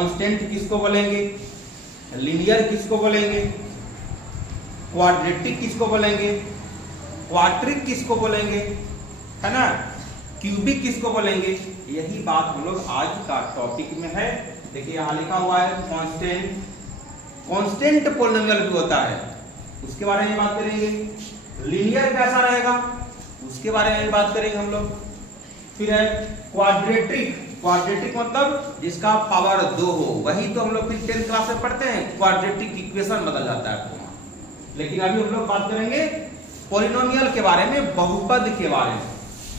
Constant किसको बोलेंगे, linear किसको बोलेंगे, क्वाड्रेटिक किसको बोलेंगे, क्वाट्रिक किसको बोलेंगे, है ना, क्यूबिक किसको बोलेंगे। यही बात हम लोग आज का टॉपिक में है। देखिए यहां लिखा हुआ है कांस्टेंट, कांस्टेंट पॉलिनोमियल भी होता है, उसके बारे में बात करेंगे। लीनियर कैसा रहेगा उसके बारे में बात करेंगे हम लोग। फिर है क्वाड्रेटिक, क्वाड्रेटिक मतलब जिसका पावर 2 हो, वही तो हम लोग फिर 10th क्लास में पढ़ते हैं, क्वाड्रेटिक इक्वेशन बदल जाता है। लेकिन अभी हम लोग बात करेंगे पॉलिनोमियल के बारे में, बहुपद के बारे में।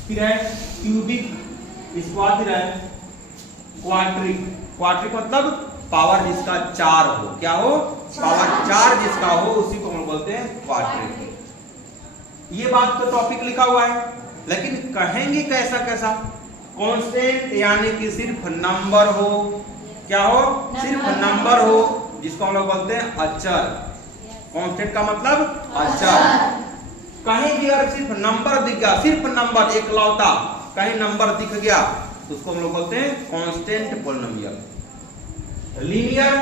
फिर है क्यूबिक, इसके बाद फिर है क्वाट्रिक, क्वाट्रिक मतलब पावर जिसका 4 हो, क्या हो, पावर 4 जिसका हो, उसी को हम बोलते हैं क्वाट्रिक। ये बात तो टॉपिक लिखा हुआ है, लेकिन कहेंगे कैसा कैसा, कांस्टेंट यानी कि सिर्फ नंबर हो, क्या हो, सिर्फ नंबर हो, जिसको हम लोग बोलते हैं अचर। कांस्टेंट का मतलब अचर। कहीं भी अगर सिर्फ नंबर दिख गया, सिर्फ नंबर एक लौता कहीं नंबर दिख गया, तो उसको हम लोग बोलते हैं कांस्टेंट पॉलिनोमियल। लीनियर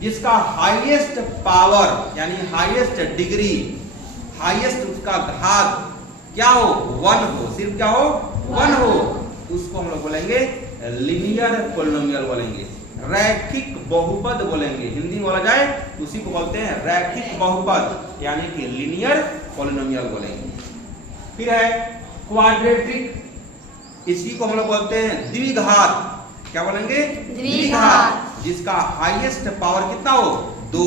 जिसका हाईएस्ट पावर यानी हाईएस्ट डिग्री, हाईएस्ट उसका घात क्या हो, 1 हो, सिर्फ क्या हो, 1 हो, उसको हम लोग बोलेंगे लीनियर पॉलिनोमियल बोलेंगे, रैखिक बहुपद बोलेंगे। हिंदी में बोला जाए तो उसी को बोलते हैं रैखिक बहुपद यानी कि लीनियर पॉलिनोमियल बोलेंगे। फिर है क्वाड्रेटिक, इसी को हम लोग बोलते हैं द्विघात, क्या बोलेंगे, द्विघात, जिसका हाईएस्ट पावर कितना हो, 2,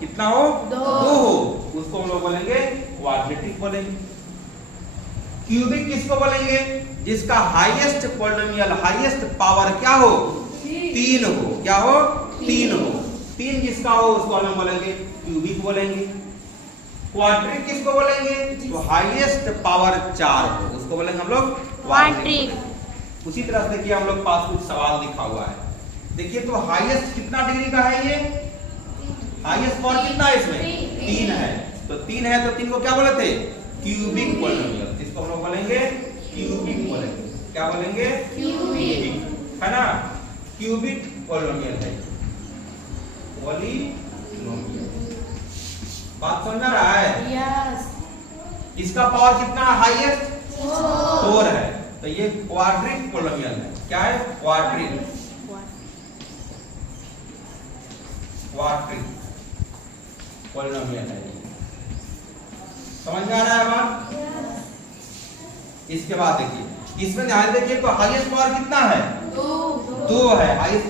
कितना हो, 2 हो, उसको हम लोग बोलेंगे क्वाड्रेटिक बोलेंगे। क्यूबिक किसको बोलेंगे, जिसका हाईएस्ट पॉलिनोमियल हाईएस्ट पावर क्या हो, 3 हो, क्या हो, 3 हो, 3 जिसका हो उसको हम बोलेंगे क्यूबिक बोलेंगे। क्वाड्रिक किसको बोलेंगे, तो हाईएस्ट पावर 4 हो, उसको बोलेंगे हम लोग क्वाड्रिक। उसी तरह से देखिए हम लोग पास कुछ सवाल लिखा हुआ है। देखिए तो हाईएस्ट कितना डिग्री का है, ये हाईएस्ट पावर कितना है इसमें, 3 है, तो 3 है तो 3 को क्या बोले थे, क्यूबिक पॉलिनोमियल, इसको हम लोग बोलेंगे क्यूबिक बोलेंगे, क्या बोलेंगे, क्यूबिक, है ना, क्यूबिक पॉलिनोमियल है, पॉलिनोमियल। बात समझ आ रहा है, यस। इसका पावर कितना हाईएस्ट, 4 है, तो ये क्वाड्रिक पॉलिनोमियल है, क्या है, क्वाड्रिक, क्वाड्रिक पॉलिनोमियल है। समझ में आ रहा है बात? इसके बाद देखिए इसमें ध्यान देखिए तो हाईएस्ट पावर कितना है, 2 है, हाईएस्ट